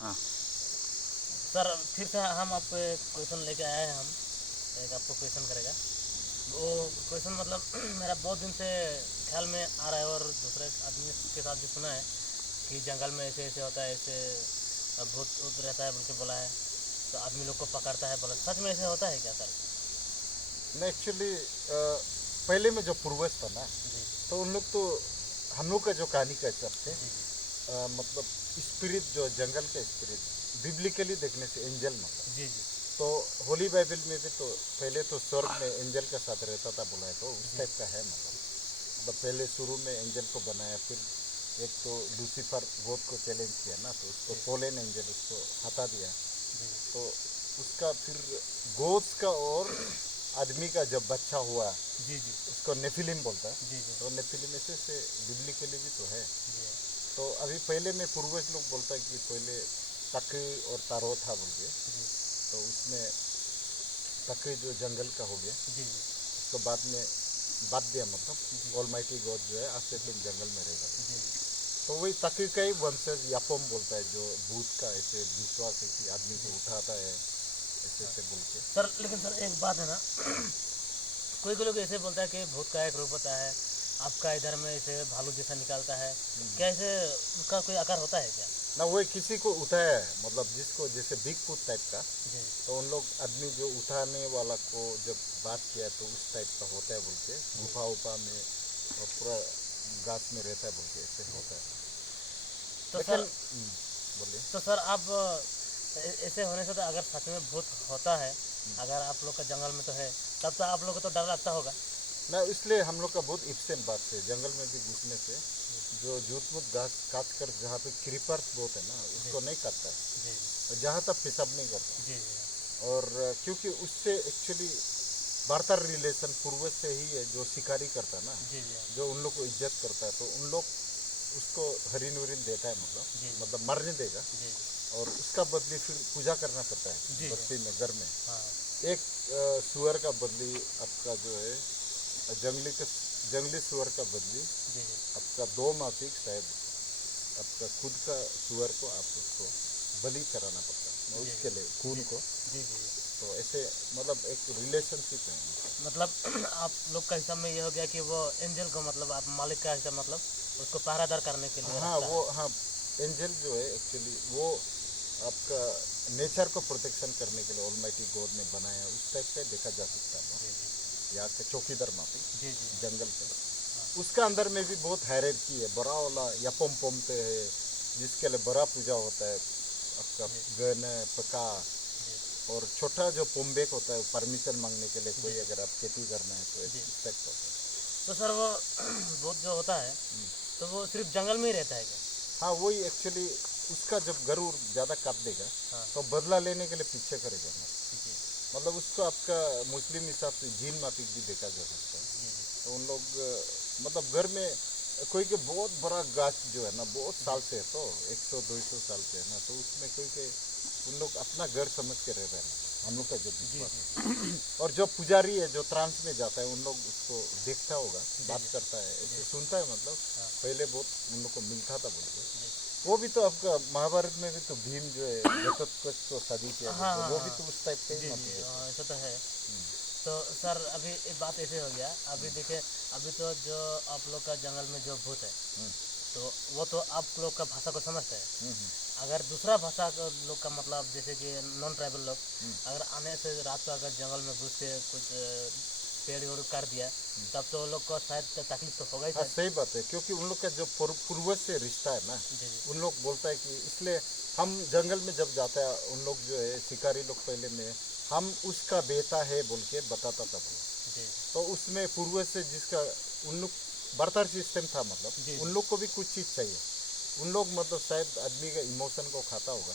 हाँ। सर फिर से हम आपको एक क्वेश्चन लेके आए हैं। हम एक आपको क्वेश्चन करेगा वो क्वेश्चन मतलब मेरा बहुत दिन से ख्याल में आ रहा है और दूसरे आदमी के साथ भी सुना है कि जंगल में ऐसे ऐसे होता है, ऐसे भूत ऊत रहता है बोल के बोला है, तो आदमी लोग को पकड़ता है बोला। सच में ऐसे होता है क्या सर? नहीं, एक्चुअली पहले में जो पूर्वज था ना, जी तो उन लोग तो हम लोग का जो कहानी का हिसाब से जी जी मतलब स्पिरिट जो जंगल का स्पिरिट बिब्लिकली देखने से एंजल मतलब। जी जी तो होली बाइबल में भी तो पहले तो स्वर्ग में एंजल के साथ रहता था बोला है, तो उस जी टाइप का है मतलब पहले शुरू में एंजल को बनाया, फिर एक तो लूसीफर गॉड को चैलेंज किया ना, तो उसको जी फॉलेन एंजल उसको हटा दिया। जी तो उसका फिर गोड्स का और आदमी का जब बच्चा हुआ जी जी उसको नेफिलिम बोलता है। जी जी तो नेफिलिम से बिब्लिकली भी तो है। जी तो अभी पहले में पूर्वज लोग बोलता है कि पहले तके और तारो था बोल के। जी तो उसमें तके जो जंगल का हो गया, जी उसको बाद में बात दिया जी मतलब जी ऑलमाइटी गॉड जो है आज से तुम जंगल में रहेगा। जी तो वही तके का ही वंशज यापोम बोलता है, जो भूत का ऐसे विश्वास है कि आदमी जी को उठाता है ऐसे ऐसे बोल के। सर, लेकिन सर एक बात है ना, कोई कोई लोग ऐसे बोलता है कि भूत का एक रूप होता है, आपका इधर में ऐसे भालू जैसा निकालता है, क्या ऐसे उसका कोई आकार होता है क्या? ना वही किसी को उठाया है मतलब जिसको जैसे बिग फुट टाइप का। जी तो उन लोग आदमी जो उठाने वाला को जब बात किया तो उस टाइप का होता है बोल के, जी गुफा उपा में और पूरा गाछ में रहता है बोल के ऐसे जी होता है। तो लेकिन सर, बोलिए। आप ऐसे होने से तो अगर सच में भूत होता है, अगर आप लोग का जंगल में तो है, तब तो आप लोग को तो डर लगता होगा। ना इसलिए हम लोग का बहुत इफ्सेन बात से जंगल में भी घुसने से जो जूत मूत घास काट कर जहाँ पे क्रीपर्स बहुत है ना जी उसको नहीं काटता है, जी और जहाँ तक पेशाब नहीं करता। जी और क्योंकि उससे एक्चुअली बार्तर रिलेशन पूर्वज से ही है, जो शिकारी करता है ना, जी जी जो उन लोग को इज्जत करता है, तो उन लोग उसको हरिन उरिन देता है जी मतलब जी मतलब मरने देगा। जी और उसका बदली फिर पूजा करना पड़ता है जी जी बस्ती में घर में। हाँ एक सुअर का बदली आपका जो है जंगली का जंगली सुअर का बदली जी जी आपका 2 माफिक शायद आपका खुद का सुअर को आप उसको बलि चढ़ाना पड़ता है जी उसके लिए खून जी को। जी जी तो ऐसे मतलब एक रिलेशनशिप है। मतलब आप लोग का हिसाब में ये हो गया कि वो एंजल को मतलब आप मालिक का हिसाब मतलब उसको पहरादार करने के लिए हाँ रखता वो है। हाँ एंजल जो है एक्चुअली वो आपका नेचर को प्रोटेक्शन करने के लिए ऑलमाइटी गॉड ने बनाया, उस टाइप का देखा जा सकता है जी जी यहाँ के चौकीदार माफी जी जी जंगल पे। हाँ उसका अंदर में भी बहुत हायरार्की है, बड़ा वाला यपम पोमते है जिसके लिए बड़ा पूजा होता है आपका जी गन पका। जी और छोटा जो पोम्बेक होता है परमिशन मांगने के लिए, जी कोई अगर आप खेती करना है तो जी। इस टाइप का होता है। तो सर वो भूत जो होता है तो वो सिर्फ जंगल में ही रहता है क्या? हाँ वही एक्चुअली उसका जब गरुड़ ज़्यादा काट देगा हाँ तो बदला लेने के लिए पीछे करेगा ना। जी मतलब उसको आपका मुस्लिम हिसाब से जीन माफिक भी देखा जा सकता है। जी तो उन लोग मतलब घर में कोई के बहुत बड़ा गाछ जो है ना बहुत जी साल से है, तो 100-200 साल से है ना, तो उसमें कोई के उन लोग अपना घर समझ के रह रहे हैं मतलब हम लोग का जो जी विश्वास जी जी है। और जो पुजारी है जो ट्रांस में जाता है उन लोग उसको देखता होगा, जी बात जी करता है जी ऐसे सुनता है मतलब हाँ पहले बहुत उन लोग को मिलता था बोलते। जी वो भी तो आपका महाभारत में भी तो भीम जो है घटोत्कच को शादी किया हाँ बोलते, हाँ वो भी हाँ तो उस टाइप का ही जी जी मतलब देता ऐसा तो है। है। तो सर अभी एक बात ऐसे हो गया, अभी देखिए, अभी तो जो आप लोग का जंगल में जो भूत है हम्म, तो वो तो आप लोग का भाषा को समझते हैं। हम्म, हम्म, अगर दूसरा भाषा का लोग का मतलब जैसे कि नॉन ट्राइबल लोग हम्म, अगर आने से रात को अगर जंगल में घुस के कुछ पेड़ वेड़ कर दिया, तब तो वो लोग को शायद तकलीफ तो होगा ही हाँ शायद। सही बात है, क्योंकि उन लोग का जो पूर्वज से रिश्ता है ना, जी जी उन लोग बोलता है कि इसलिए हम जंगल में जब जाता है उन लोग जो है शिकारी लोग पहले में हम उसका बेटा है बोल के बताता था बोला। जी तो उसमें पूर्वज से जिसका उन लोग बर्तर सिस्टम था जी मतलब जी उन लोग को भी कुछ चीज़ चाहिए। उन लोग मतलब शायद आदमी का इमोशन को खाता होगा।